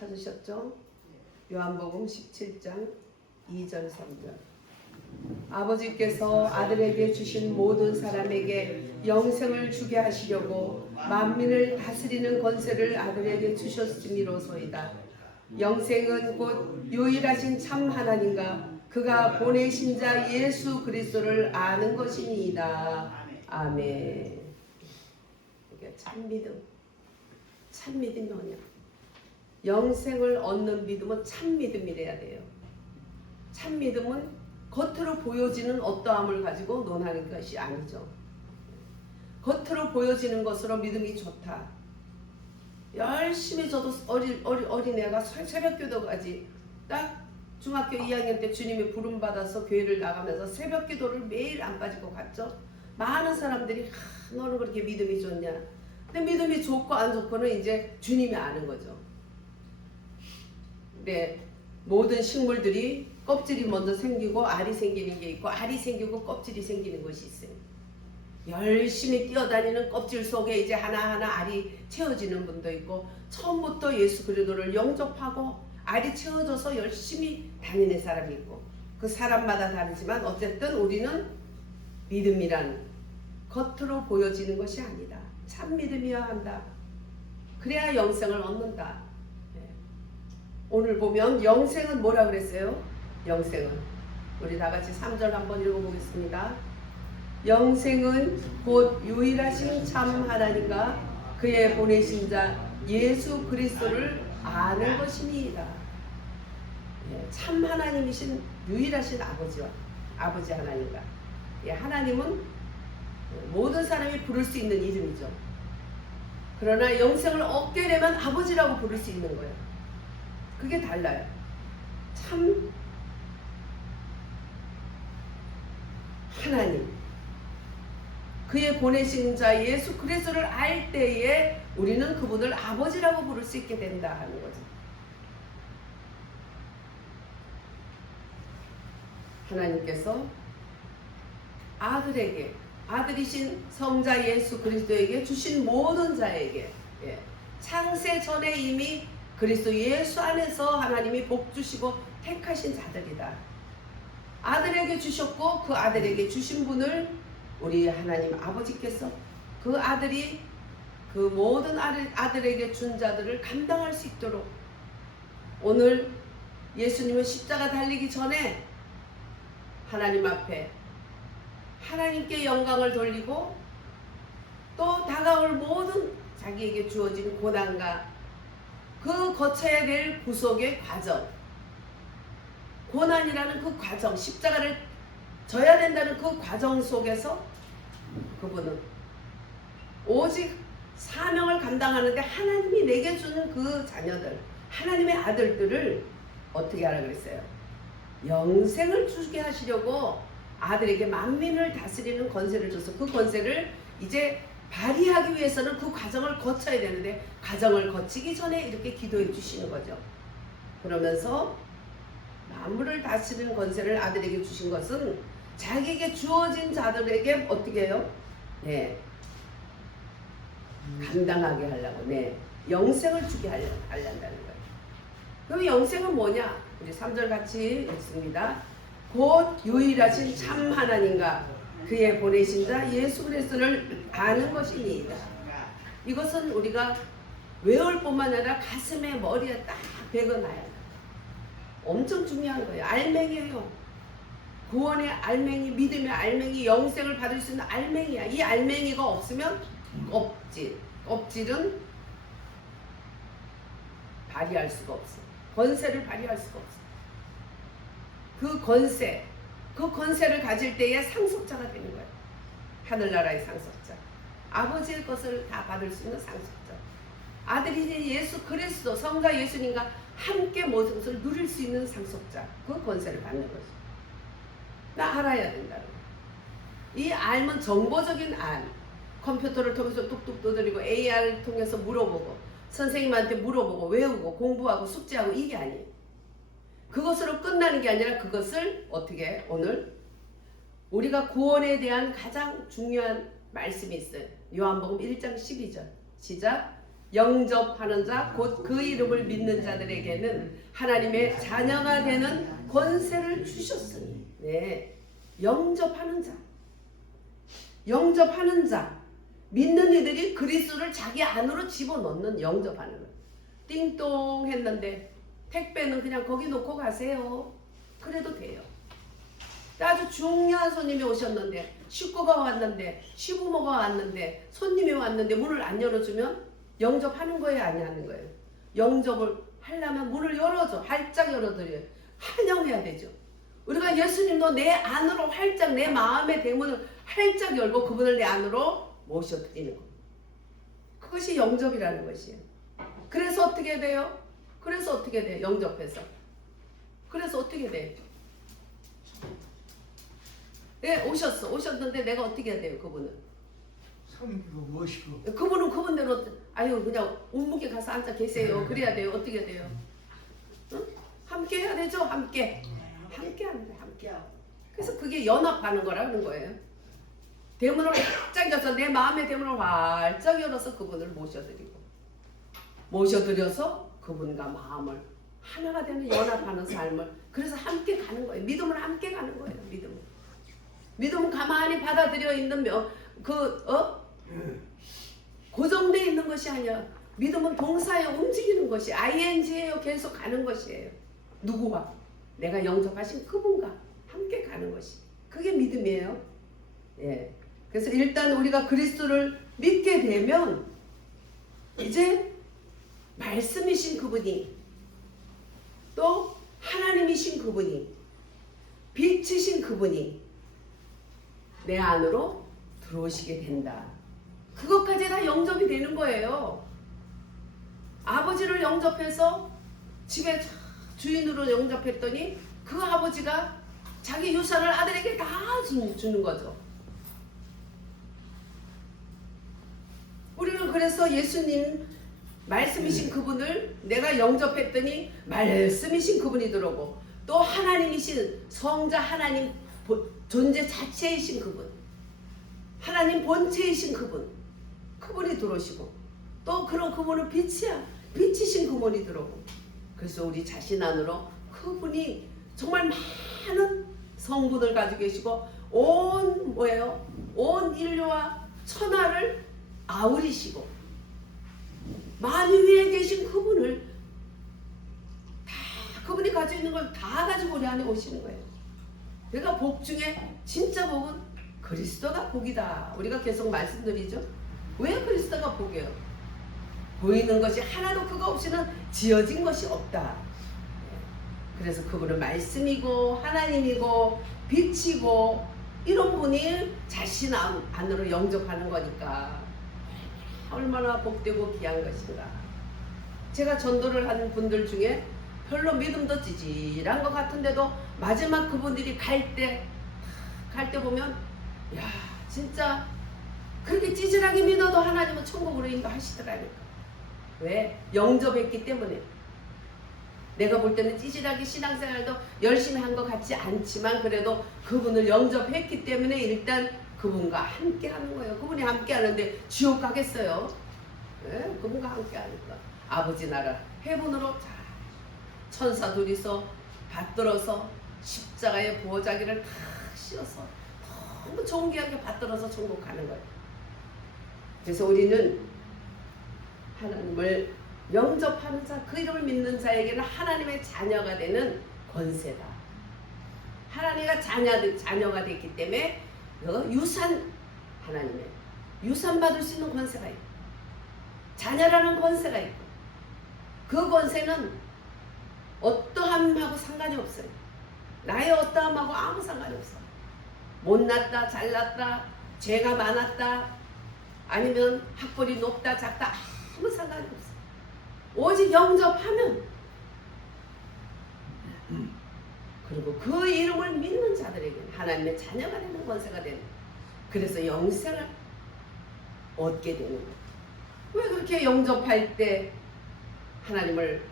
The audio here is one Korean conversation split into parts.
찾으셨죠? 요한복음 17장 2절 3절. 아버지께서 아들에게 주신 모든 사람에게 영생을 주게 하시려고 만민을 다스리는 권세를 아들에게 주셨음이로소이다. 영생은 곧 유일하신 참 하나님과 그가 보내신 자 예수 그리스도를 아는 것이니이다. 아멘. 이게 참 믿음. 참 믿음이 뭐냐? 영생을 얻는 믿음은 참 믿음이래야 돼요. 참 믿음은 겉으로 보여지는 어떠함을 가지고 논하는 것이 아니죠. 겉으로 보여지는 것으로 믿음이 좋다. 열심히 저도 어린애가 새벽기도까지 딱 중학교 2학년 때 주님이 부름받아서 교회를 나가면서 새벽기도를 매일 안 빠지고 갔죠. 많은 사람들이 너는 그렇게 믿음이 좋냐. 근데 믿음이 좋고 안 좋고는 이제 주님이 아는 거죠. 네, 모든 식물들이 껍질이 먼저 생기고 알이 생기는 게 있고 알이 생기고 껍질이 생기는 것이 있어요. 열심히 뛰어다니는 껍질 속에 이제 하나하나 알이 채워지는 분도 있고 처음부터 예수 그리스도를 영접하고 알이 채워져서 열심히 다니는 사람이 있고 그 사람마다 다르지만 어쨌든 우리는 믿음이란 겉으로 보여지는 것이 아니다. 참 믿음이어야 한다. 그래야 영생을 얻는다. 오늘 보면 영생은 뭐라 그랬어요? 영생은 우리 다 같이 3절 한번 읽어보겠습니다. 영생은 곧 유일하신 참 하나님과 그의 보내신 자 예수 그리스도를 아는 것이니이다. 참 하나님이신 유일하신 아버지 하나님과 하나님은 모든 사람이 부를 수 있는 이름이죠. 그러나 영생을 얻게 되면 아버지라고 부를 수 있는 거예요. 그게 달라요. 참 하나님 그의 보내신 자 예수 그리스도를 알 때에 우리는 그분을 아버지라고 부를 수 있게 된다 하는 거죠. 하나님께서 아들이신 성자 예수 그리스도에게 주신 모든 자에게 창세 전에 이미 그리스도 예수 안에서 하나님이 복 주시고 택하신 자들이다. 아들에게 주셨고 그 아들에게 주신 분을 우리 하나님 아버지께서 그 아들이 그 모든 아들에게 준 자들을 감당할 수 있도록 오늘 예수님은 십자가 달리기 전에 하나님 앞에 하나님께 영광을 돌리고 또 다가올 모든 자기에게 주어진 고난과 그 거쳐야 될 구속의 과정, 고난이라는 그 과정, 십자가를 져야 된다는 그 과정 속에서 그분은 오직 사명을 감당하는데 하나님이 내게 주는 그 자녀들, 하나님의 아들들을 어떻게 하라 그랬어요? 영생을 주게 하시려고 아들에게 만민을 다스리는 권세를 줘서 그 권세를 이제 발휘하기 위해서는 그 과정을 거쳐야 되는데 과정을 거치기 전에 이렇게 기도해 주시는 거죠. 그러면서 만물을 다스리는 권세를 아들에게 주신 것은 자기에게 주어진 자들에게 어떻게 해요? 감당하게 하려고 영생을 주게 하려는 거예요. 그럼 영생은 뭐냐? 우리 3절 같이 읽습니다. 곧 유일하신 참 하나님과 그의 보내신 자 예수 그리스도를 아는 것이니이다. 이것은 우리가 외울 뿐만 아니라 가슴에 머리에 딱 배겨놔야 돼. 엄청 중요한 거예요. 알맹이에요. 구원의 알맹이, 믿음의 알맹이, 영생을 받을 수 있는 알맹이야. 이 알맹이가 없으면 껍질은 발휘할 수가 없어. 권세를 발휘할 수가 없어. 그 권세를 가질 때에 상속자가 되는 거예요. 하늘나라의 상속자. 아버지의 것을 다 받을 수 있는 상속자. 아들이신 예수 그리스도 성자 예수님과 함께 모든 것을 누릴 수 있는 상속자. 그 권세를 받는 거죠. 나 알아야 된다는 거예요. 이 알면 정보적인 알. 컴퓨터를 통해서 뚝뚝 두드리고 AI를 통해서 물어보고 선생님한테 물어보고 외우고 공부하고 숙제하고 이게 아니에요. 그것으로 끝나는 게 아니라 그것을 어떻게 오늘 우리가 구원에 대한 가장 중요한 말씀이 있어요. 요한복음 1장 12절 시작. 영접하는 자 곧 그 이름을 믿는 자들에게는 하나님의 자녀가 되는 권세를 주셨으니. 네, 영접하는 자, 영접하는 자, 믿는 이들이 그리스도를 자기 안으로 집어넣는, 영접하는 거. 띵동 했는데 택배는 그냥 거기 놓고 가세요. 그래도 돼요. 아주 중요한 손님이 오셨는데, 식구가 왔는데, 시부모가 왔는데, 손님이 왔는데 문을 안 열어주면 영접하는 거예요, 안 하는 거예요? 영접을 하려면 문을 열어줘. 활짝 열어드려요. 환영해야 되죠. 우리가 예수님도 내 안으로 활짝, 내 마음의 대문을 활짝 열고 그분을 내 안으로 모셔드리는 거. 그것이 영접이라는 것이에요. 그래서 어떻게 돼요? 그래서 어떻게 돼요? 영접해서. 그래서 어떻게 돼요? 네, 오셨는데 내가 어떻게 해야 돼요, 그분은? 섬기고 모시고. 그분은 그분대로, 아유, 그냥 운묵에 가서 앉아 계세요. 그래야 돼요. 어떻게 해야 돼요? 응? 함께 해야 되죠, 함께. 함께 하는 거예요, 함께. 그래서 그게 연합하는 거라는 거예요. 대문을 활짝 열어서, 내 마음의 대문을 활짝 열어서 그분을 모셔드려서 그분과 마음을 하나가 되는, 연합하는 삶을, 그래서 함께 가는 거예요. 믿음을 함께 가는 거예요, 믿음은 가만히 받아들여 있는 고정되어 있는 것이 아니야. 믿음은 동사에 움직이는 것이, ing예요. 계속 가는 것이에요. 누구와? 내가 영접하신 그분과 함께 가는 것이, 그게 믿음이에요. 예. 그래서 일단 우리가 그리스도를 믿게 되면 이제 말씀이신 그분이, 또 하나님이신 그분이, 빛이신 그분이 내 안으로 들어오시게 된다. 그것까지 다 영접이 되는 거예요. 아버지를 영접해서 집에 주인으로 영접했더니 그 아버지가 자기 유산을 아들에게 다 주는 거죠. 우리는 그래서 예수님 말씀이신 그분을 내가 영접했더니 말씀이신 그분이 들어오고, 또 하나님이신 성자 하나님 존재 자체이신 그분, 하나님 본체이신 그분이 들어오시고, 또 그런 그분은 빛이야. 빛이신 그분이 들어오고, 그래서 우리 자신 안으로 그분이 정말 많은 성분을 가지고 계시고 온 인류와 천하를 아우리시고 만유 위에 계신 그분을 다, 그분이 가지고 있는 걸 다 가지고 우리 안에 오시는 거예요. 그러니까 복 중에 진짜 복은 그리스도가 복이다. 우리가 계속 말씀드리죠. 왜 그리스도가 복이에요? 보이는 것이 하나도 그거 없이는 지어진 것이 없다. 그래서 그분은 말씀이고 하나님이고 빛이고 이런 분이 자신 안으로 영접하는 거니까 얼마나 복되고 귀한 것인가. 제가 전도를 하는 분들 중에 별로 믿음도 찌질한 것 같은데도 마지막 그분들이 갈 때 보면, 야, 진짜 그렇게 찌질하게 믿어도 하나님은 천국으로 인도하시더라니까. 왜? 영접했기 때문에. 내가 볼 때는 찌질하게 신앙생활도 열심히 한 것 같지 않지만 그래도 그분을 영접했기 때문에 일단 그분과 함께 하는 거예요. 그분이 함께 하는데 지옥 가겠어요? 네? 그분과 함께 하니까 아버지 나라 해문으로 천사 둘이서 받들어서 십자가의 보호자기를 다 씌워서 너무 존귀하게 받들어서 천국 가는 거예요. 그래서 우리는 하나님을 영접하는 자, 그 이름을 믿는 자에게는 하나님의 자녀가 되는 권세다. 하나님의 자녀가 됐기 때문에 유산, 하나님의 유산 받을 수 있는 권세가 있고 자녀라는 권세가 있고, 그 권세는 어떠함하고 상관이 없어요. 나의 어떠함하고 아무 상관이 없어. 못났다 잘났다 죄가 많았다 아니면 학벌이 높다 작다 아무 상관이 없어. 오직 영접하면, 그리고 그 이름을 믿는 자들에게는 하나님의 자녀가 되는 권세가 되는, 그래서 영생을 얻게 되는 거예요. 왜 그렇게 영접할 때 하나님을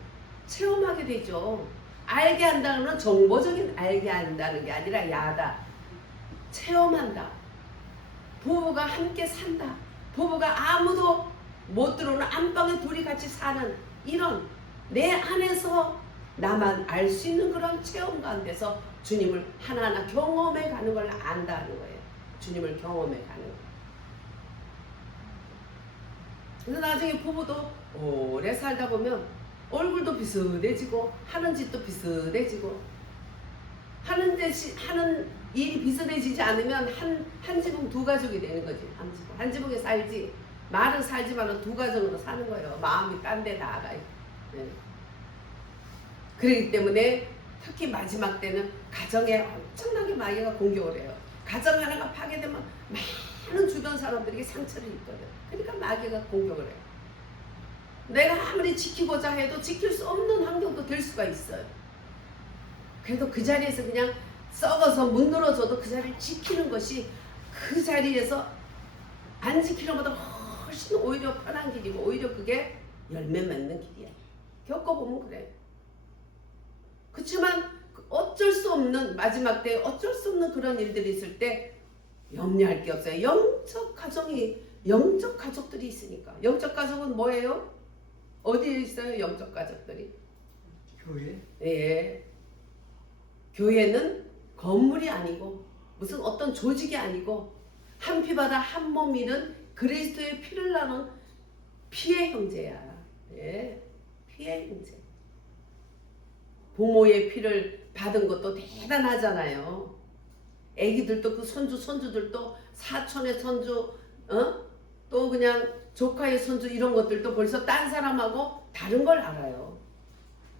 체험하게 되죠? 알게 한다는 건 정보적인 알게 한다는 게 아니라 야다. 체험한다. 부부가 함께 산다. 부부가 아무도 못 들어오는 안방에 둘이 같이 사는 이런 내 안에서 나만 알 수 있는 그런 체험 가운데서 주님을 하나하나 경험해 가는 걸 안다는 거예요. 주님을 경험해 가는 거예요. 그래서 나중에 부부도 오래 살다 보면 얼굴도 비슷해지고 하는 짓도 비슷해지고 하는 일이 비슷해지지 않으면 한 지붕 두 가족이 되는 거지. 한 지붕에 살지 말은 살지만은 두 가정으로 사는 거예요. 마음이 딴 데 나아가 있고. 네. 그렇기 때문에 특히 마지막 때는 가정에 엄청나게 마귀가 공격을 해요. 가정 하나가 파괴되면 많은 주변 사람들에게 상처를 입거든. 그러니까 마귀가 공격을 해요. 내가 아무리 지키고자 해도 지킬 수 없는 환경도 될 수가 있어요. 그래도 그 자리에서 그냥 썩어서 문드러져도 그 자리를 지키는 것이 그 자리에서 안 지키는 것보다 훨씬 오히려 편한 길이고 오히려 그게 열매 맺는 길이야. 겪어보면 그래. 그렇지만 어쩔 수 없는 마지막 때 어쩔 수 없는 그런 일들이 있을 때 염려할 게 없어요. 영적 가족들이 있으니까. 영적 가족은 뭐예요? 어디에 있어요? 영적 가족들이? 교회? 예. 교회는 건물이 아니고 무슨 어떤 조직이 아니고 한 피바다 한 몸이는 그리스도의 피를 나눈 피의 형제야. 예. 피의 형제. 부모의 피를 받은 것도 대단하잖아요. 애기들도 그 손주들도 사촌의 손주, 또 그냥 조카의 손주 이런 것들도 벌써 딴 사람하고 다른 걸 알아요.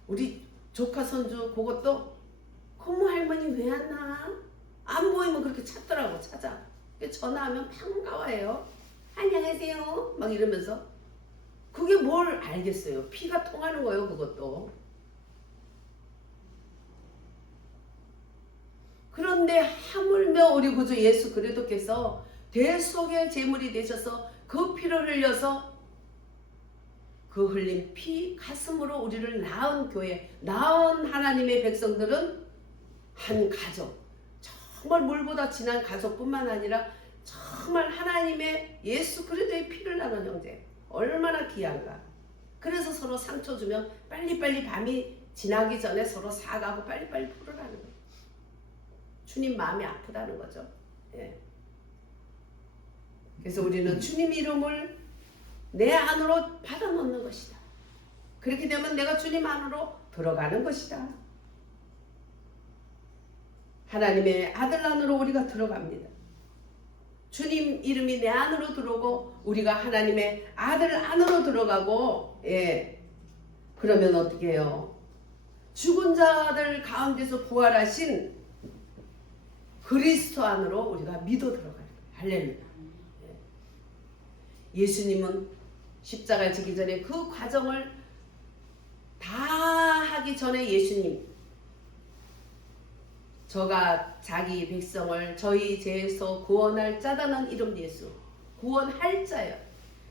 우리 조카 손주 그것도 고모 할머니 왜 안 나? 안 보이면 그렇게 찾더라고. 찾아. 전화하면 반가워해요. 안녕하세요. 막 이러면서. 그게 뭘 알겠어요. 피가 통하는 거예요. 그것도. 그런데 하물며 우리 구주 예수 그리스도께서 대속의 제물이 되셔서 그 피를 흘려서 그 흘린 피 가슴으로 우리를 낳은 교회, 낳은 하나님의 백성들은 한 가족, 정말 물보다 진한 가족뿐만 아니라 정말 하나님의 예수 그리스도의 피를 나눈 형제, 얼마나 귀한가. 그래서 서로 상처 주면 빨리빨리 밤이 지나기 전에 서로 사과하고 빨리빨리 풀으라는 거예요. 주님 마음이 아프다는 거죠. 예. 그래서 우리는 주님 이름을 내 안으로 받아놓는 것이다. 그렇게 되면 내가 주님 안으로 들어가는 것이다. 하나님의 아들 안으로 우리가 들어갑니다. 주님 이름이 내 안으로 들어오고 우리가 하나님의 아들 안으로 들어가고, 예. 그러면 어떻게 해요? 죽은 자들 가운데서 부활하신 그리스도 안으로 우리가 믿어 들어가요. 할렐루야. 예수님은 십자가 지기 전에 그 과정을 다 하기 전에 예수님, 저가 자기 백성을 저희 죄에서 구원할 자다는 이름 예수, 구원할 자예요.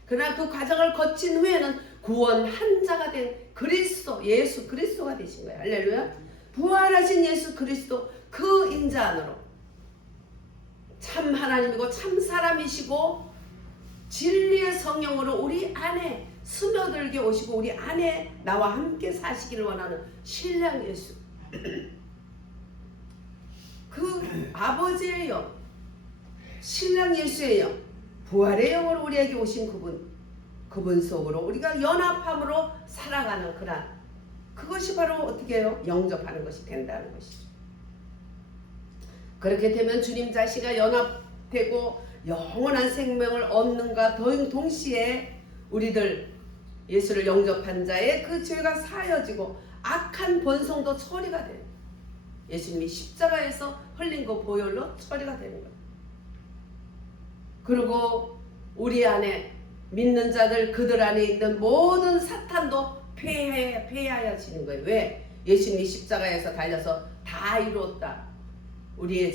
그러나 그 과정을 거친 후에는 구원한 자가 된 그리스도, 예수 그리스도가 되신 거예요. 할렐루야. 부활하신 예수 그리스도 그 인자 안으로 참 하나님이고 참 사람이시고 진리의 성령으로 우리 안에 스며들게 오시고 우리 안에 나와 함께 사시기를 원하는 신랑 예수, 그 아버지의 영, 신랑 예수의 영, 부활의 영으로 우리에게 오신 그분 속으로 우리가 연합함으로 살아가는 그것이 바로 어떻게 해요? 영접하는 것이 된다는 것이죠. 그렇게 되면 주님 자신과 연합되고 영원한 생명을 얻는가 동시에 우리들 예수를 영접한 자의 그 죄가 사여지고 악한 본성도 처리가 돼요. 예수님이 십자가에서 흘린 그 보혈로 처리가 되는 거예요. 그리고 우리 안에 믿는 자들 그들 안에 있는 모든 사탄도 폐하여지는 거예요. 왜? 예수님이 십자가에서 달려서 다 이루었다. 우리의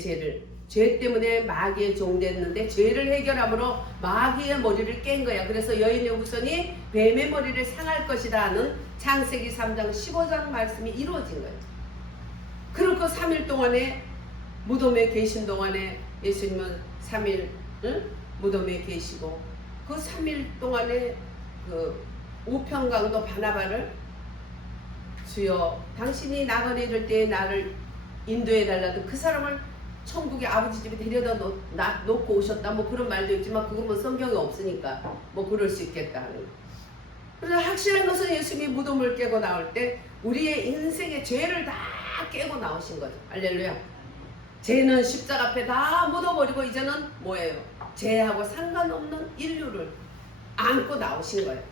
죄 때문에 마귀의 종됐는데 죄를 해결함으로 마귀의 머리를 깬 거야. 그래서 여인의 후손이 뱀의 머리를 상할 것이다 하는 창세기 3장 15장 말씀이 이루어진 거예요. 그리고 그 3일 동안에 무덤에 계신 동안에 예수님은 3일 무덤에 계시고 그 3일 동안에 그 우편강도 바나바를 주여 당신이 나그네 이럴 때 나를 인도해 달라도 그 사람을 천국의 아버지 집에 데려다 놓고 오셨다 뭐 그런 말도 있지만 그건 뭐 성경에 없으니까 뭐 그럴 수 있겠다 하는. 그래서 확실한 것은 예수님이 무덤을 깨고 나올 때 우리의 인생의 죄를 다 깨고 나오신 거죠. 할렐루야. 죄는 십자가 앞에 다 묻어버리고 이제는 뭐예요? 죄하고 상관없는 인류를 안고 나오신 거예요.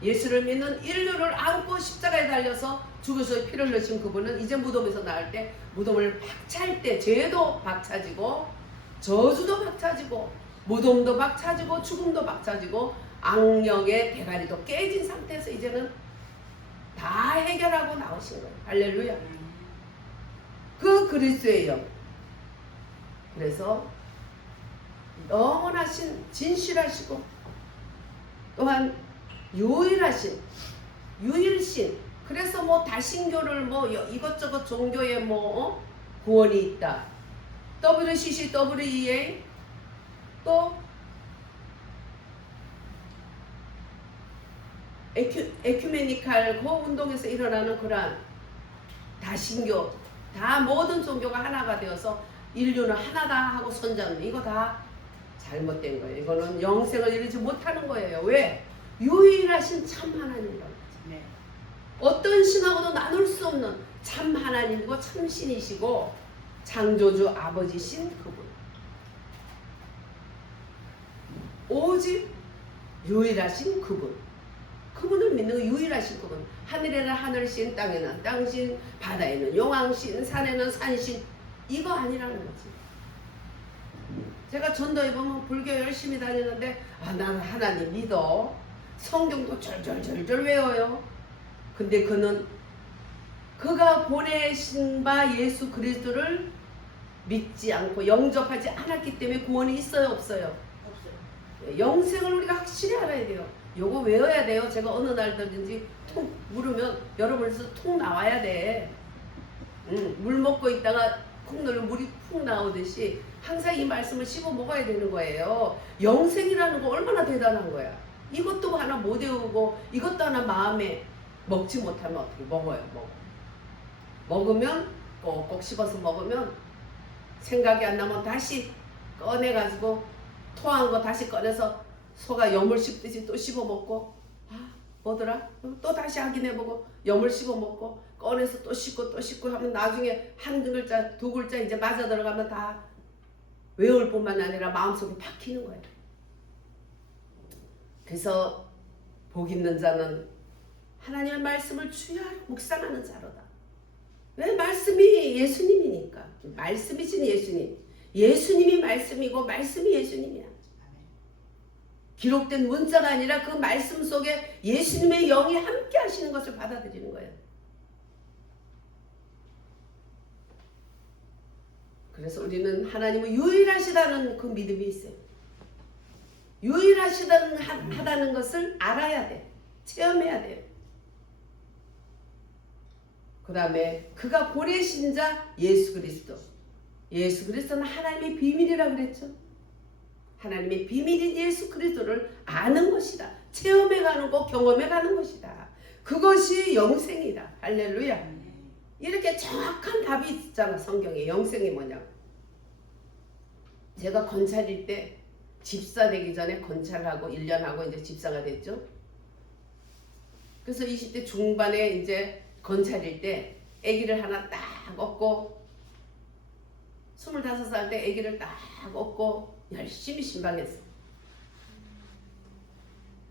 예수를 믿는 인류를 안고 십자가에 달려서 죽으셔서 피를 흘리신 그분은 이제 무덤에서 나올 때 무덤을 박차할 때 죄도 박차지고 저주도 박차지고 무덤도 박차지고 죽음도 박차지고 악령의 대가리도 깨진 상태에서 이제는 다 해결하고 나오신 거예요. 할렐루야. 그 그리스도예요. 그래서 영원하신 진실하시고 또한 유일하신 유일신. 그래서 뭐 다신교를 뭐 이것저것 종교에 뭐 구원이 있다. WCC, WEA 또 에큐메니칼 그 운동에서 일어나는 그러한 다신교 다 모든 종교가 하나가 되어서 인류는 하나다 하고 손잡는 이거 다 잘못된 거예요. 이거는 영생을 이루지 못하는 거예요. 왜? 유일하신 참 하나님이라고. 네. 어떤 신하고도 나눌 수 없는 참 하나님이고 참 신이시고 창조주 아버지신 그분. 오직 유일하신 그분. 그분을 믿는 거 유일하신 그분. 하늘에는 하늘신, 땅에는 땅신, 바다에는 용왕신, 산에는 산신. 이거 아니라는 거지. 제가 전도에 보면 불교 열심히 다니는데 나는 하나님 믿어. 성경도 절절절절 외워요. 근데 그는 그가 보내신 바 예수 그리스도를 믿지 않고 영접하지 않았기 때문에 구원이 있어요, 없어요? 없어요. 영생을 우리가 확실히 알아야 돼요. 요거 외워야 돼요. 제가 어느 날든지 툭 물으면 여러분에서 툭 나와야 돼. 물 먹고 있다가 콩 넣으면 물이 푹 나오듯이 항상 이 말씀을 씹어 먹어야 되는 거예요. 영생이라는 거 얼마나 대단한 거야. 이것도 하나 못 외우고 이것도 하나 마음에 먹지 못하면 어떻게 먹어요? 먹으면 꼭꼭 씹어서 먹으면 생각이 안 나면 다시 꺼내가지고 토한 거 다시 꺼내서 소가 염을 씹듯이 또 씹어 먹고 뭐더라? 또 다시 확인해보고 염을 씹어 먹고 꺼내서 또 씹고 하면 나중에 한 글자 두 글자 이제 맞아 들어가면 다 외울 뿐만 아니라 마음속에 박히는 거예요. 그래서 복 있는 자는 하나님의 말씀을 주야로 묵상하는 자로다. 왜? 말씀이 예수님이니까. 말씀이신 예수님. 예수님이 말씀이고 말씀이 예수님이야. 기록된 문자가 아니라 그 말씀 속에 예수님의 영이 함께 하시는 것을 받아들이는 거예요. 그래서 우리는 하나님은 유일하시다는 그 믿음이 있어요. 유일하시다는 것을 알아야 돼. 체험해야 돼요. 그 다음에 그가 보내신 자 예수 그리스도. 예수 그리스도는 하나님의 비밀이라 그랬죠. 하나님의 비밀인 예수 그리스도를 아는 것이다. 체험해가는 것, 경험해가는 것이다. 그것이 영생이다. 할렐루야. 이렇게 정확한 답이 있잖아. 성경에. 영생이 뭐냐. 제가 건찰일 때 집사 되기 전에 건찰하고 1년 하고 이제 집사가 됐죠. 그래서 20대 중반에 이제 건찰일 때 아기를 하나 딱 얻고 25살 때 아기를 딱 얻고 열심히 신방했어요.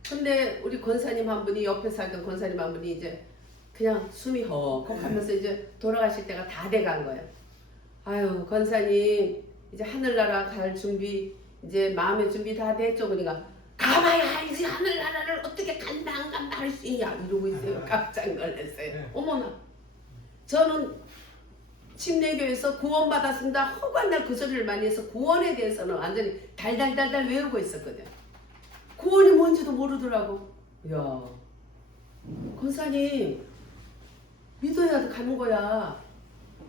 근데 우리 권사님 한 분이 옆에 살던 권사님 한 분이 이제 그냥 숨이 헉헉하면서 이제 돌아가실 때가 다 돼간 거예요. 아유 권사님 이제 하늘나라 갈 준비 이제 마음의 준비 다 됐죠. 그러니까 가봐야 알지 하늘나라를 어떻게 간다 안 간다 할 수 있냐 이러고 있어요. 깜짝 놀랐어요. 어머나 저는 침례교에서 구원받았습니다. 허구한 날 그 소리를 많이 해서 구원에 대해서는 완전히 달달달달 외우고 있었거든. 구원이 뭔지도 모르더라고. 야 권사님 믿어야 가는 거야.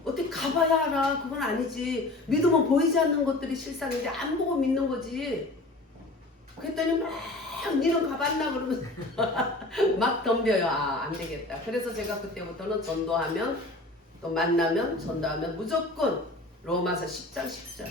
어떻게 가봐야 알아. 그건 아니지. 믿으면 보이지 않는 것들이 실상인데 안 보고 믿는 거지. 그랬더니 막 니는 가봤나 그러면 막 덤벼요. 아, 안 되겠다. 그래서 제가 그때부터는 전도하면 또 만나면 전도하면 무조건 로마서 10장 10절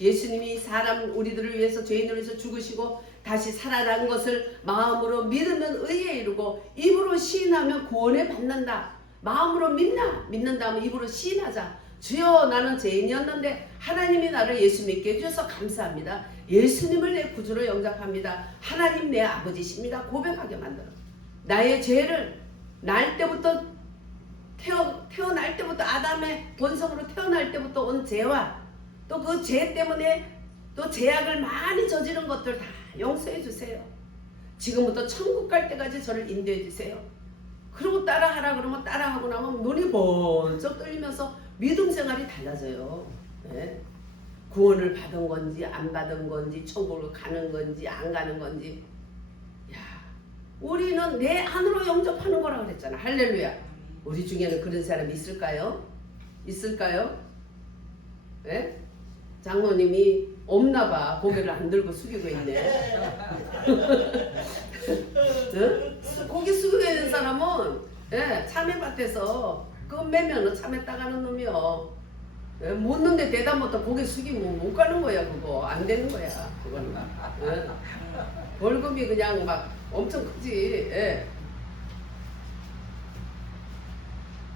예수님이 사람 우리들을 위해서 죄인을 위해서 죽으시고 다시 살아난 것을 마음으로 믿으면 의에 이르고 입으로 시인하면 구원에 받는다. 마음으로 믿는 다음에 입으로 시인하자. 주여 나는 죄인이었는데 하나님이 나를 예수 믿게 해주셔서 감사합니다. 예수님을 내 구주로 영접합니다. 하나님 내 아버지십니다. 고백하게 만들어. 나의 죄를 날 때부터 태어날 때부터 아담의 본성으로 태어날 때부터 온 죄와 또 그 죄 때문에 또 죄악을 많이 저지른 것들 다 용서해 주세요. 지금부터 천국 갈 때까지 저를 인도해 주세요. 그리고 따라하라 그러면 따라하고 나면 눈이 번쩍 떨리면서 믿음 생활이 달라져요. 네. 구원을 받은 건지 안 받은 건지 천국을 가는 건지 안 가는 건지 야, 우리는 내 안으로 영접하는 거라고 그랬잖아. 할렐루야. 우리 중에는 그런 사람이 있을까요? 있을까요? 네? 장모님이 없나봐. 고개를 안 들고 숙이고 있네. 응? 고개 숙이고 있는 사람은 예, 참외밭에서 그거 매면은 참외 따가는 놈이요. 예, 묻는데 대답 못하고 고개 숙이면 못 가는 거야. 그거 안 되는 거야. 그거는. 예. 벌금이 그냥 막 엄청 크지. 예.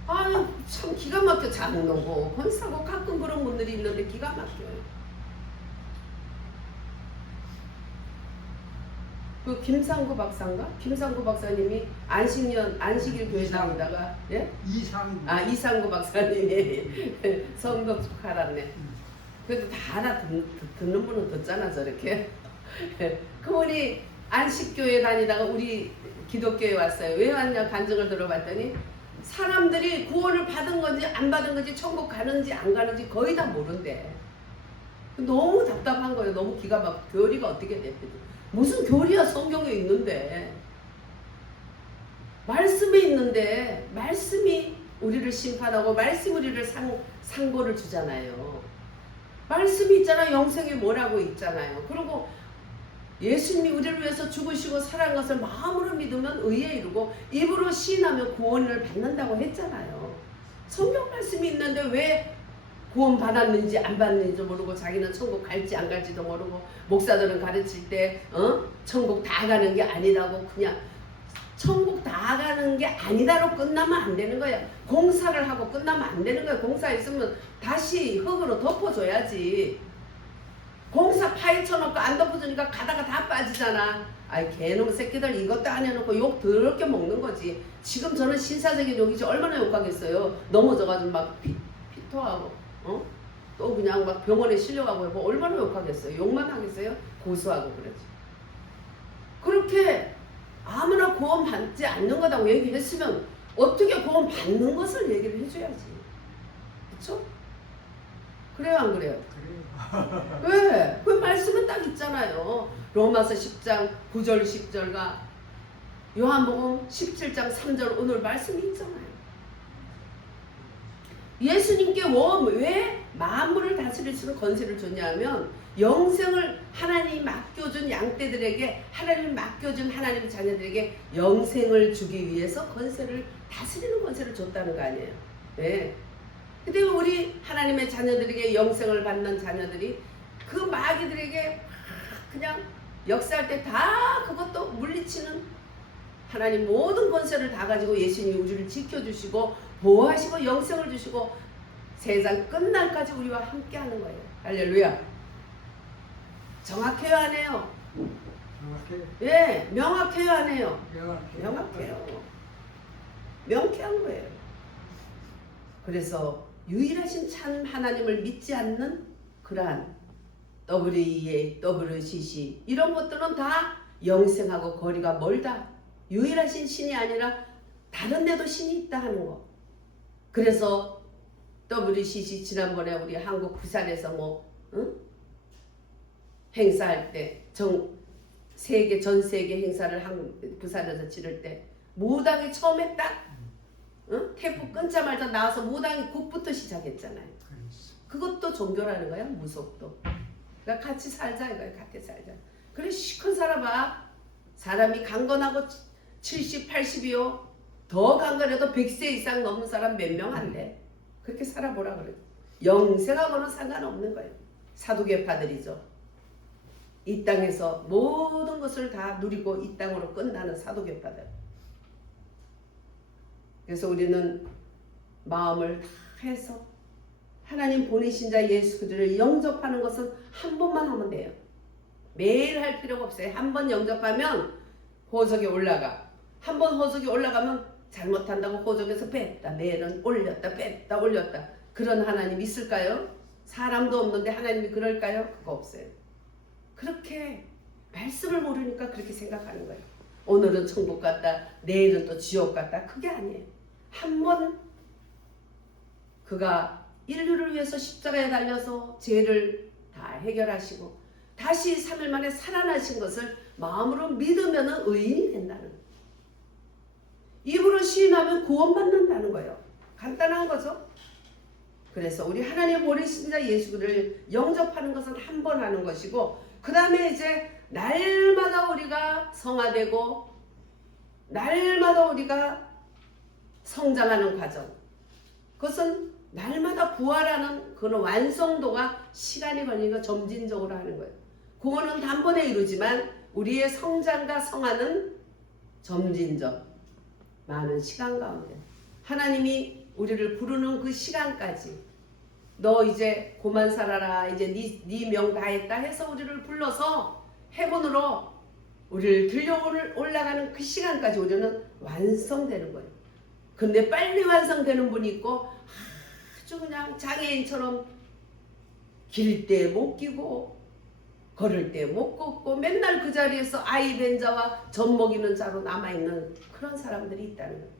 아유 참 기가 막혀 장로고 권사고 가끔 그런 분들이 있는데 기가 막혀요. 그 김상구 박사인가? 김상구 박사님이 안식일 교회 다니다가 예? 이상구 박사님이 성도 축하라네. 그래도 다 듣는 분은 듣잖아 저렇게. 그분이 안식교회 다니다가 우리 기독교에 왔어요. 왜 왔냐 간증을 들어봤더니 사람들이 구원을 받은 건지 안 받은 건지 천국 가는지 안 가는지 거의 다 모른대. 너무 답답한 거예요. 너무 기가 막 교리가 어떻게 됐대. 무슨 교리야 성경에 있는데 말씀에 있는데 말씀이 우리를 심판하고 말씀이 우리를 상고를 주잖아요. 말씀이 있잖아. 영생이 뭐라고 있잖아요. 그리고 예수님이 우리를 위해서 죽으시고 살아난 것을 마음으로 믿으면 의에 이르고 입으로 시인하면 구원을 받는다고 했잖아요. 성경 말씀이 있는데 왜 구원 받았는지 안 받는지 모르고 자기는 천국 갈지 안 갈지도 모르고 목사들은 가르칠 때 천국 다 가는 게 아니라고 그냥 천국 다 가는 게 아니다로 끝나면 안 되는 거야. 공사를 하고 끝나면 안 되는 거야. 공사 있으면 다시 흙으로 덮어줘야지. 공사 파헤쳐놓고 안 덮어주니까 가다가 다 빠지잖아. 아이 개놈 새끼들 이것도 안 해놓고 욕 더럽게 먹는 거지. 지금 저는 신사적인 욕이지 얼마나 욕하겠어요. 넘어져가지고 막 피토하고 또 그냥 막 병원에 실려가고 뭐 얼마나 욕하겠어요. 욕만 하겠어요. 고소하고 그러지. 그렇게 아무나 구원 받지 않는 거라고 얘기했으면 어떻게 구원 받는 것을 얘기를 해줘야지. 그쵸? 그래요 안 그래요? 왜? 그 말씀은 딱 있잖아요. 로마서 10장 9절 10절과 요한복음 17장 3절 오늘 말씀이 있잖아요. 예수님께 왜 만물을 다스릴 수 있는 권세를 줬냐면 영생을 하나님이 맡겨준 양떼들에게 하나님이 맡겨준 하나님의 자녀들에게 영생을 주기 위해서 권세를 다스리는 권세를 줬다는 거 아니에요. 네. 근데 우리 하나님의 자녀들에게 영생을 받는 자녀들이 그 마귀들에게 그냥 역사할 때 다 그것도 물리치는 하나님 모든 권세를 다 가지고 예수님이 우리를 지켜주시고 보호하시고 영생을 주시고 세상 끝날까지 우리와 함께 하는 거예요. 할렐루야. 정확해요 안 해요? 명확해요. 예, 명확해요 안 해요? 명확해요. 명쾌한 거예요. 그래서 유일하신 참 하나님을 믿지 않는 그러한 WEA, WCC 이런 것들은 다 영생하고 거리가 멀다. 유일하신 신이 아니라 다른 데도 신이 있다 하는 거. 그래서 WCC 지난번에 우리 한국 부산에서 행사할 때 전 세계 행사를 부산에서 치를 때 무당이 처음에 딱 테이프 끊자마자 나와서 무당이 곡부터 시작했잖아요. 그것도 종교라는 거야. 무속도. 그러니까 같이 살자 이거야. 같이 살자. 그래 시큰 사람아 사람이 강건하고 70, 80이요. 더 강건해도 100세 이상 넘는 사람 몇 명 안 돼. 그렇게 살아보라 그래. 영생하고는 상관없는 거예요. 사두개파들이죠. 이 땅에서 모든 것을 다 누리고 이 땅으로 끝나는 사두개파들. 그래서 우리는 마음을 다 해서 하나님 보내신 자 예수 그리스도를 영접하는 것은 한 번만 하면 돼요. 매일 할 필요가 없어요. 한 번 영접하면 호석에 올라가. 한 번 호석에 올라가면 잘못한다고 호석에서 뺐다. 매일은 올렸다 뺐다 올렸다. 그런 하나님 있을까요? 사람도 없는데 하나님이 그럴까요? 그거 없어요. 그렇게 말씀을 모르니까 그렇게 생각하는 거예요. 오늘은 천국 같다. 내일은 또 지옥 같다. 그게 아니에요. 한 번 그가 인류를 위해서 십자가에 달려서 죄를 다 해결하시고 다시 3일 만에 살아나신 것을 마음으로 믿으면 의인이 된다는 거예요. 입으로 시인하면 구원받는다는 거예요. 간단한 거죠. 그래서 우리 하나님 보내신 자 예수를 영접하는 것은 한 번 하는 것이고 그 다음에 이제 날마다 우리가 성화되고 날마다 우리가 성장하는 과정, 그것은 날마다 부활하는 그런 완성도가 시간이 걸리니까 점진적으로 하는 거예요. 그거는 단번에 이루지만 우리의 성장과 성화는 점진적 많은 시간 가운데 하나님이 우리를 부르는 그 시간까지 너 이제 그만 살아라, 이제 네 명 다 했다 해서 우리를 불러서 해본으로 우리를 들려 올라가는 그 시간까지 우리는 완성되는 거예요. 근데 빨리 완성되는 분이 있고 아주 그냥 장애인처럼 길 때 못 끼고 걸을 때 못 걷고 맨날 그 자리에서 아이 뵌 자와 젖 먹이는 자로 남아있는 그런 사람들이 있다는 거예요.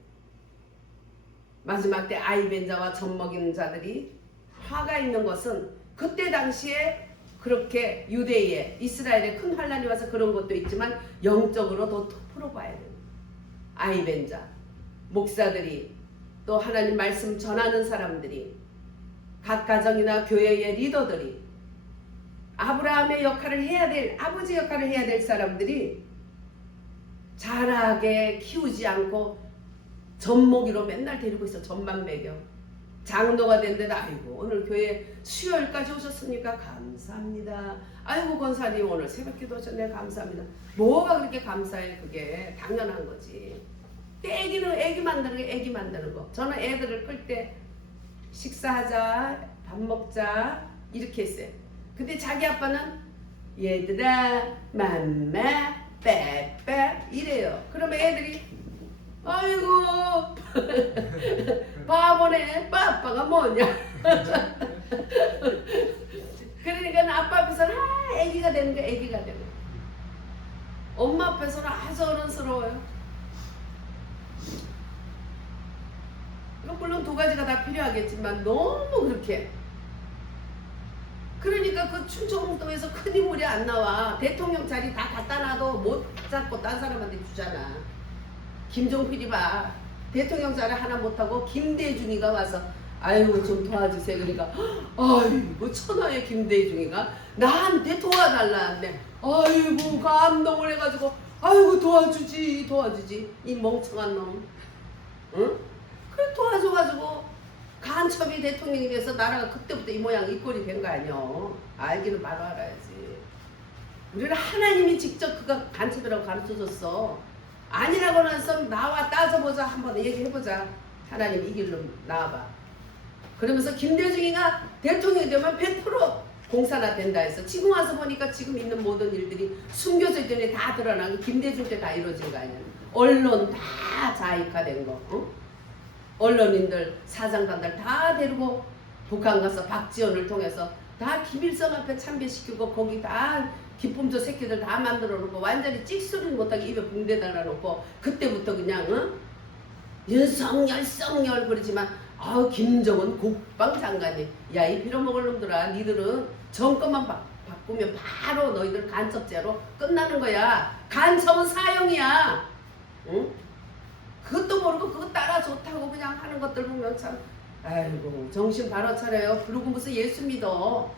마지막 때 아이 뵌 자와 젖 먹이는 자들이 화가 있는 것은 그때 당시에 그렇게 유대에 이스라엘에 큰 환란이 와서 그런 것도 있지만 영적으로 더 풀어봐야 돼요. 아이 뵌 자, 목사들이 또 하나님 말씀 전하는 사람들이 각 가정이나 교회의 리더들이 아브라함의 역할을 해야 될 아버지 역할을 해야 될 사람들이 자라게 키우지 않고 젖먹이로 맨날 데리고 있어. 젖만 먹여. 장로가 된데도 아이고 오늘 교회 수요일까지 오셨습니까? 감사합니다. 아이고 권사님 오늘 새벽기도 오셨네. 감사합니다. 뭐가 그렇게 감사해? 그게 당연한 거지. 애기 만드는 거. 저는 애들을 끌 때 식사하자, 밥 먹자 이렇게 했어요. 근데 자기 아빠는 얘들아, 맘마, 빼빼 이래요. 그러면 애들이 아이고 바보네, 빠빠가 뭐냐. 그러니까 아빠 앞에서는 애기가 되는 거야. 애기가 되는 거야. 엄마 앞에서는 아주 어른스러워요. 물론 두 가지가 다 필요하겠지만 너무 그렇게. 그러니까 그 충청북도에서 큰 인물이 안 나와. 대통령 자리 다 갖다 놔도 못 잡고 딴 사람한테 주잖아. 김종필이 봐. 대통령 자리 하나 못하고 김대중이가 와서 아이고 좀 도와주세요. 그러니까 아이고 천하의 김대중이가 나한테 도와달라는데 아이고 감동을 해가지고 아이고 도와주지 이 멍청한 놈. 응? 그래 도와줘가지고 간첩이 대통령이 돼서 나라가 그때부터 이 모양 이 꼴이 된 거 아니야. 알기는 바로 알아야지. 우리는 하나님이 직접 그가 간첩이라고 가르쳐줬어. 아니라고 해서 나와 따져보자. 한번 얘기해보자. 하나님 이 길로 나와봐. 그러면서 김대중이가 대통령이 되면 100% 공산화 된다 해서 지금 와서 보니까 지금 있는 모든 일들이 숨겨져 있더니 다 드러나고 김대중 때 다 이루어진 거 아니야. 언론 다 자익화된 거. 응? 언론인들 사장단들 다 데리고 북한 가서 박지원을 통해서 다 김일성 앞에 참배시키고 거기 다 기품조 새끼들 다 만들어 놓고 완전히 찍소리 못하게 입에 붕대 달아놓고 그때부터 그냥 윤석열 그러지만 김정은 국방장관이 야 이 빌어먹을 놈들아 니들은 정권만 바꾸면 바로 너희들 간첩죄로 끝나는 거야. 간첩은 사형이야. 응? 그것도 모르고 그거 따라 좋다고 그냥 하는 것들 보면 참 아이고 정신 바로 차려요. 그리고 무슨 예수 믿어.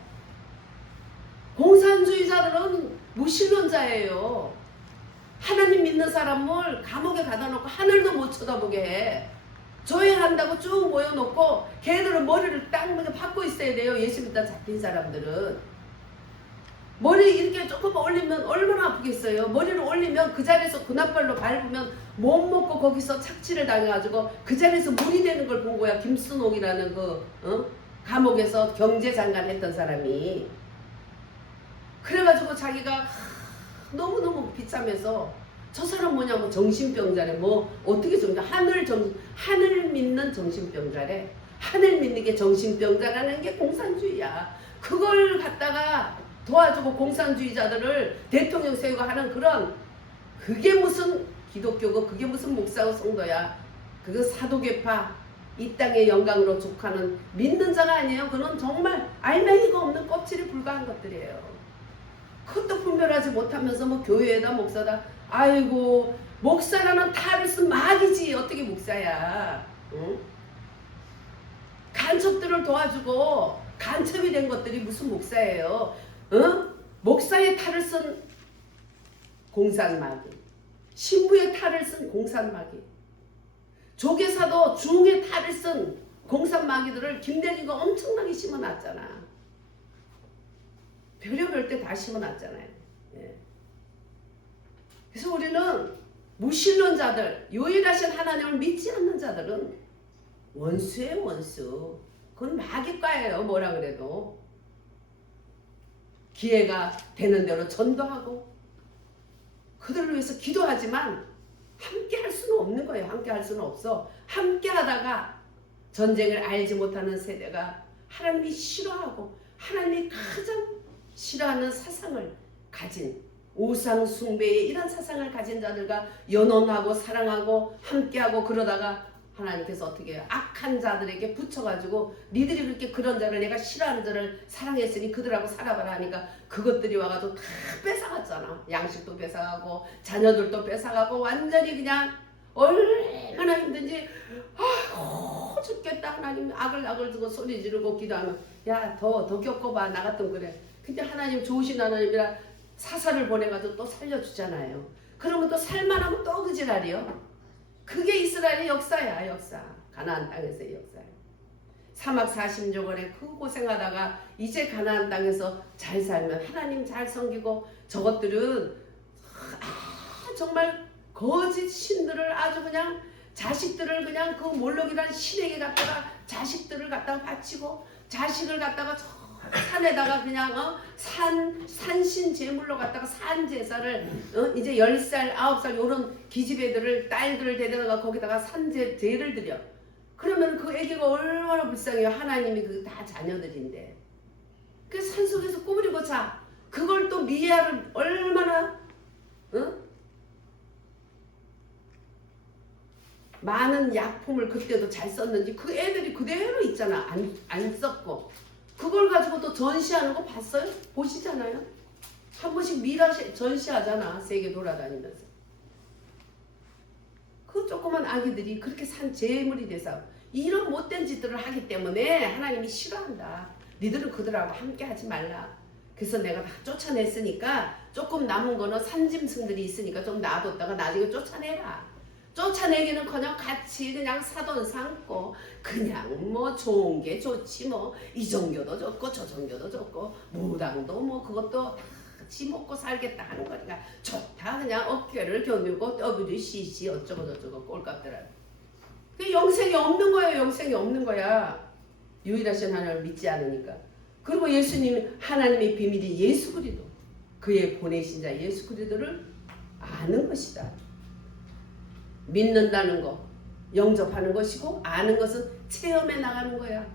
공산주의자들은 무신론자예요. 하나님 믿는 사람을 감옥에 가다 놓고 하늘도 못 쳐다보게 해. 조회한다고 쭉 모여놓고 걔들은 머리를 딱 박고 있어야 돼요. 예수 믿다 잡힌 사람들은. 머리 이렇게 조금 올리면 얼마나 아프겠어요. 머리를 올리면 그 자리에서 군합발로 밟으면 못 먹고 거기서 착취를 당해가지고 그 자리에서 물이 되는 걸 본 거야. 김순옥이라는 감옥에서 경제장관 했던 사람이. 그래가지고 자기가 너무너무 비참해서 저 사람 뭐냐면 정신병자래. 뭐 어떻게 하늘 믿는 정신병자래. 하늘 믿는 게 정신병자라는 게 공산주의야. 그걸 갖다가 도와주고 공산주의자들을 대통령 세우고 하는 그런, 그게 무슨 기독교고 그게 무슨 목사고 성도야. 그거 사도계파 이 땅의 영광으로 족하는 믿는 자가 아니에요. 그는 정말 알맹이가 없는 껍질에 불과한 것들이에요. 그것도 분별하지 못하면서 뭐 교회다 목사다. 아이고 목사라는 탈을 쓴 마귀지 어떻게 목사야. 응? 간첩들을 도와주고 간첩이 된 것들이 무슨 목사예요. 응? 목사의 탈을 쓴 공산마귀, 신부의 탈을 쓴 공산마귀, 조계사도 중의 탈을 쓴 공산마귀들을 김대중이가 엄청나게 심어놨잖아. 별의별 때 다 심어놨잖아요. 예. 그래서 우리는 무신론자들, 유일하신 하나님을 믿지 않는 자들은 원수예요, 원수. 그건 마귀과예요, 뭐라 그래도. 기회가 되는 대로 전도하고 그들을 위해서 기도하지만 함께 할 수는 없는 거예요. 함께 할 수는 없어. 함께 하다가 전쟁을 알지 못하는 세대가 하나님이 싫어하고 하나님이 가장 싫어하는 사상을 가진, 우상 숭배의 이런 사상을 가진 자들과 연원하고 사랑하고 함께하고 그러다가 하나님께서 어떻게 해요? 악한 자들에게 붙여가지고 니들이 그렇게 그런 자를, 내가 싫어하는 자를 사랑했으니 그들하고 살아봐라 하니까 그것들이 와가지고 다 뺏어갔잖아. 양식도 뺏어가고 자녀들도 뺏어가고 완전히 그냥 얼마나 힘든지 아이고 죽겠다. 하나님 아글아글 두고 소리 지르고 기도하면 야 더 겪어봐. 나 같으면 그래. 근데 하나님 좋으신 하나님이라 사사를 보내가지고 또 살려주잖아요. 그러면 또 살만하면 또 그 지랄이요. 그게 이스라엘의 역사야. 역사. 가나안 땅에서의 역사야. 사막 40조간에 그 고생하다가 이제 가나안 땅에서 잘 살면 하나님 잘 섬기고, 저것들은 정말 거짓 신들을 아주 그냥 자식들을 그냥 그 몰록이란 신에게 갖다가 자식들을 갖다가 바치고 자식을 갖다가 산에다가 그냥 산신 제물로 갖다가 산 제사를 이제 10살 9살 요런 기집애들을 딸들을 데려다가 거기다가 산제를 드려. 그러면 그 애기가 얼마나 불쌍해요. 하나님이 그 다 자녀들인데 그 산속에서 꾸부리고 자. 그걸 또 미아를 얼마나 많은 약품을 그때도 잘 썼는지 그 애들이 그대로 있잖아. 안 썼고 그걸 가지고 또 전시하는 거 봤어요? 보시잖아요. 한 번씩 전시하잖아. 세계 돌아다니면서. 그 조그만 아기들이 그렇게 산 재물이 돼서 이런 못된 짓들을 하기 때문에 하나님이 싫어한다. 니들은 그들하고 함께 하지 말라. 그래서 내가 다 쫓아냈으니까 조금 남은 거는 산짐승들이 있으니까 좀 놔뒀다가 나중에 쫓아내라. 쫓아내기는커녕 같이 그냥 사돈 삼고 그냥 뭐 좋은 게 좋지 뭐 이 종교도 좋고 저 종교도 좋고 무당도 뭐 그것도 다 같이 먹고 살겠다 하는 거니까 좋다. 그냥 어깨를 겨누고 WCC 어쩌고 저쩌고 꼴값들아. 그 영생이 없는 거예요. 영생이 없는 거야. 유일하신 하나님을 믿지 않으니까. 그리고 예수님, 하나님의 비밀이 예수 그리스도, 그의 보내신 자 예수 그리스도를 아는 것이다. 믿는다는 거, 영접하는 것이고, 아는 것은 체험해 나가는 거야.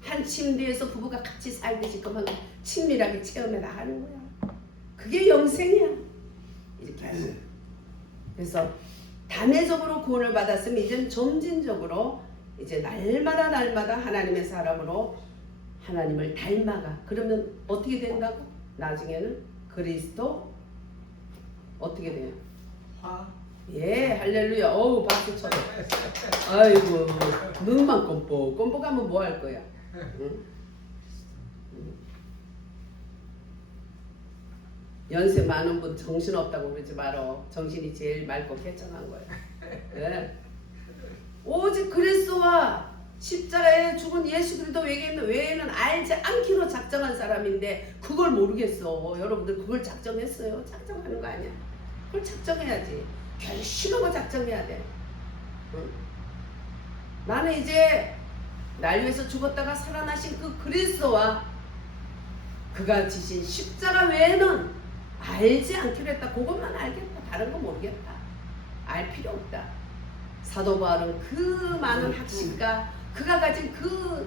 한 침대에서 부부가 같이 살듯이 그만 친밀하게 체험해 나가는 거야. 그게 영생이야. 이렇게 하죠. 그래서 단회적으로 구원을 받았으면 이제는 점진적으로 이제 날마다 하나님의 사람으로 하나님을 닮아가. 그러면 어떻게 된다고? 나중에는 그리스도 어떻게 돼요? 예, 할렐루야. 어우, 박수 쳐줘. 아이고, 눈만 껌뻑하면 뭐 할 거야? 응? 연세 많은 분 정신 없다고 그러지 말어. 정신이 제일 맑고 개천한 거예요. 네. 오직 그리스도와 십자가에 죽은 예수 그리스도 외에는 알지 않기로 작정한 사람인데 그걸 모르겠어. 여러분들 그걸 작정했어요? 작정하는 거 아니야. 그걸 작정해야지. 결심하고 작정해야 돼. 응? 나는 이제 날 위해서 죽었다가 살아나신 그 그리스도와 그가 지신 십자가 외에는 알지 않기로 했다. 그것만 알겠다. 다른 거 모르겠다. 알 필요 없다. 사도 바울은 그 많은 학식과 그가 가진 그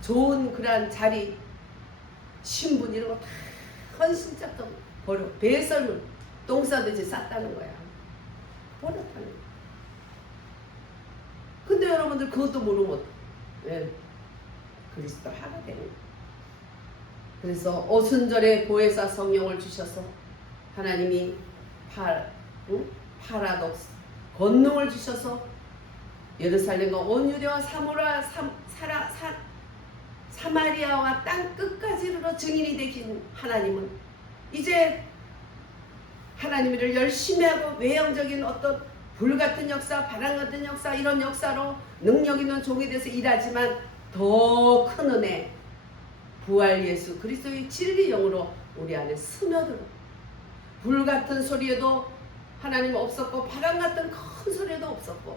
좋은 그러한 자리, 신분 이런 거 다 헌신작도 버려. 배설물 똥 싸듯이 쌌다는 거야. 버렸다는 거야. 근데 여러분들 그것도 모르면 어떡해. 그리스도 하가 되는 거야. 그래서 오순절에 보혜사 성령을 주셔서 하나님이 파라독스 권능을 주셔서 예루살렘과 온 유대와 사마리아와 땅 끝까지 이르러 증인이 되신 하나님은 이제 하나님을 열심히 하고 외형적인 어떤 불같은 역사, 바람 같은 역사 이런 역사로 능력 있는 종이 돼서 일하지만 더 큰 은혜 부활 예수 그리스도의 진리 영으로 우리 안에 스며들어 불같은 소리에도 하나님 없었고 바람 같은 큰 소리에도 없었고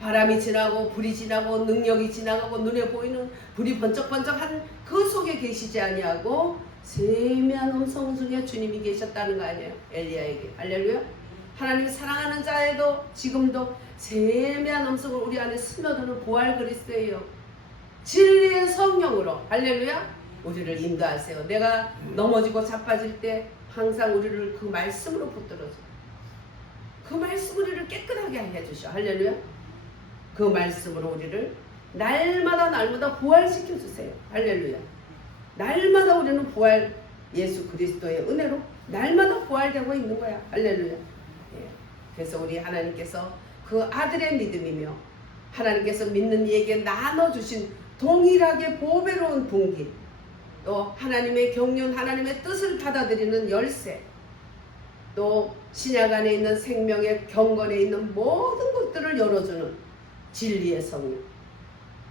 바람이 지나고 불이 지나고 능력이 지나가고 눈에 보이는 불이 번쩍번쩍한 그 속에 계시지 아니하고 세미한 음성 중에 주님이 계셨다는 거 아니에요? 엘리야에게. 할렐루야. 하나님이 사랑하는 자에도 지금도 세미한 음성을 우리 안에 스며드는 부활 그리스도예요. 진리의 성령으로 할렐루야 우리를 인도하세요. 내가 넘어지고 자빠질 때 항상 우리를 그 말씀으로 붙들어줘. 그 말씀 우리를 깨끗하게 해주셔. 할렐루야. 그 말씀으로 우리를 날마다 부활시켜 주세요. 할렐루야. 날마다 우리는 부활 예수 그리스도의 은혜로 날마다 부활되고 있는 거야. 할렐루야. 예. 그래서 우리 하나님께서 그 아들의 믿음이며 하나님께서 믿는 이에게 나눠주신 동일하게 보배로운 분기 또 하나님의 경륜 하나님의 뜻을 받아들이는 열쇠 또 신약 안에 있는 생명의 경건에 있는 모든 것들을 열어주는 진리의 성령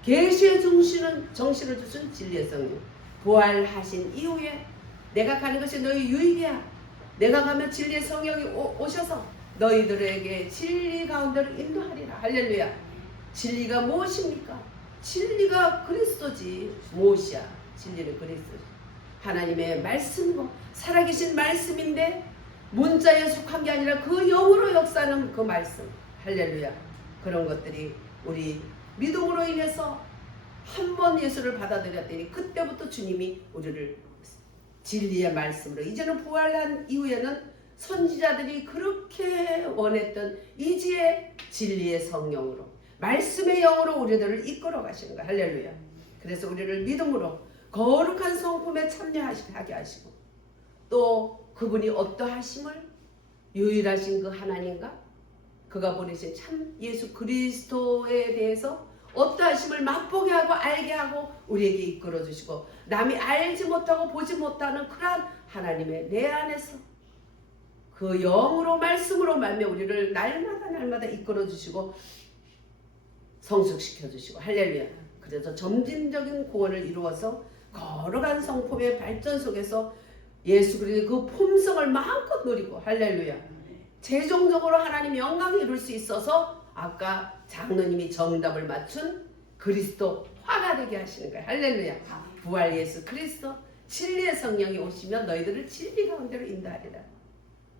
계시의 정신을 주신 진리의 성령 부활하신 이후에 내가 가는 것이 너희 유익이야. 내가 가면 진리의 성령이 오셔서 너희들에게 진리 가운데로 인도하리라. 할렐루야. 진리가 무엇입니까? 진리가 그리스도지. 무엇이야? 진리는 그리스도지. 하나님의 말씀이고 살아계신 말씀인데 문자에 속한 게 아니라 그 영으로 역사하는 그 말씀. 할렐루야. 그런 것들이 우리 믿음으로 인해서 한 번 예수를 받아들였더니 그때부터 주님이 우리를 진리의 말씀으로 이제는 부활한 이후에는 선지자들이 그렇게 원했던 이지의 진리의 성령으로 말씀의 영으로 우리들을 이끌어 가시는 거야. 할렐루야. 그래서 우리를 믿음으로 거룩한 성품에 참여하게 하시고 또 그분이 어떠하심을 유일하신 그 하나님과 그가 보내신 참 예수 그리스도에 대해서 어떠하심을 맛보게 하고 알게 하고 우리에게 이끌어 주시고 남이 알지 못하고 보지 못하는 그러한 하나님의 내 안에서 그 영으로 말씀으로 말며 우리를 날마다 이끌어 주시고 성숙시켜 주시고 할렐루야. 그래서 점진적인 구원을 이루어서 거룩한 성품의 발전 속에서 예수 그리스도의 그 품성을 마음껏 누리고 할렐루야. 최종적으로 하나님 영광을 이룰 수 있어서 아까 장로님이 정답을 맞춘 그리스도 화가 되게 하시는 거예요. 할렐루야. 부활 예수 그리스도 진리의 성령이 오시면 너희들을 진리 가운데로 인도하리라.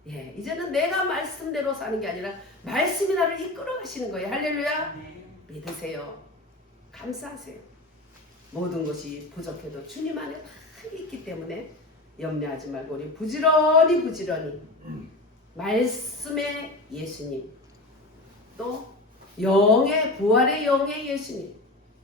예, 이제는 내가 말씀대로 사는 게 아니라 말씀이 나를 이끌어 가시는 거예요. 할렐루야. 믿으세요. 감사하세요. 모든 것이 부족해도 주님 안에 다 있기 때문에 염려하지 말고 우리 부지런히 말씀의 예수님 또 영의 부활의 영의 예수님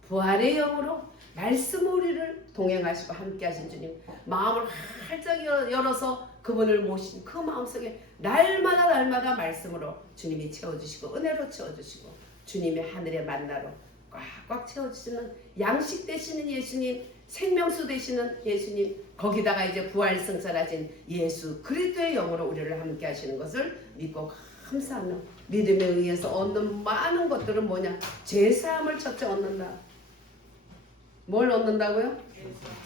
부활의 영으로 말씀 우리를 동행하시고 함께 하신 주님 마음을 활짝 열어서 그분을 모신 그 마음속에 날마다 말씀으로 주님이 채워주시고 은혜로 채워주시고 주님의 하늘의 만나로 꽉꽉 채워주시는 양식 되시는 예수님 생명수 되시는 예수님, 거기다가 이제 부활승천하신 예수 그리스도의 영으로 우리를 함께 하시는 것을 믿고 감사하며 믿음에 의해서 얻는 많은 것들은 뭐냐? 제사함을 첫째 얻는다. 뭘 얻는다고요?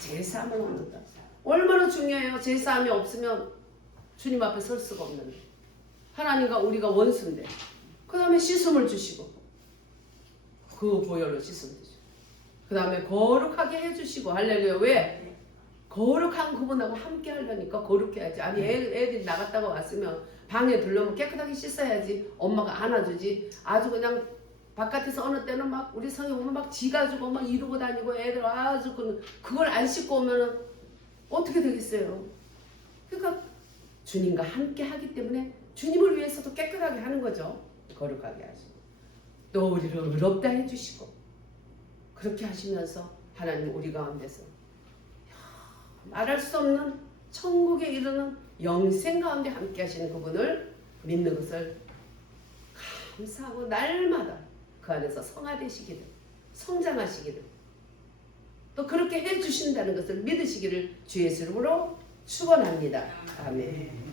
제사함을 얻는다. 얼마나 중요해요. 제사함이 없으면 주님 앞에 설 수가 없는데, 하나님과 우리가 원수인데, 그 다음에 씻음을 주시고, 그 보혈로 씻음 주시고, 그 다음에 거룩하게 해주시고. 할렐루야. 왜? 거룩한 그분하고 함께 하려니까 거룩해야지. 아니 애들이 나갔다가 왔으면 방에 들려면 깨끗하게 씻어야지. 엄마가 안아주지. 아주 그냥 바깥에서 어느 때는 막 우리 성에 오면 막 지가지고 막 이러고 다니고, 애들 아주 그걸 안 씻고 오면은 어떻게 되겠어요? 그러니까 주님과 함께 하기 때문에 주님을 위해서도 깨끗하게 하는 거죠. 거룩하게 하시고 또 우리를 의롭다 해주시고, 그렇게 하시면서 하나님 우리 가운데서 말할 수 없는 천국에 이르는 영생 가운데 함께 하시는 그분을 믿는 것을 감사하고 날마다 그 안에서 성화되시기를, 성장하시기를, 또 그렇게 해주신다는 것을 믿으시기를 주 예수 이름으로 축원합니다. 아멘.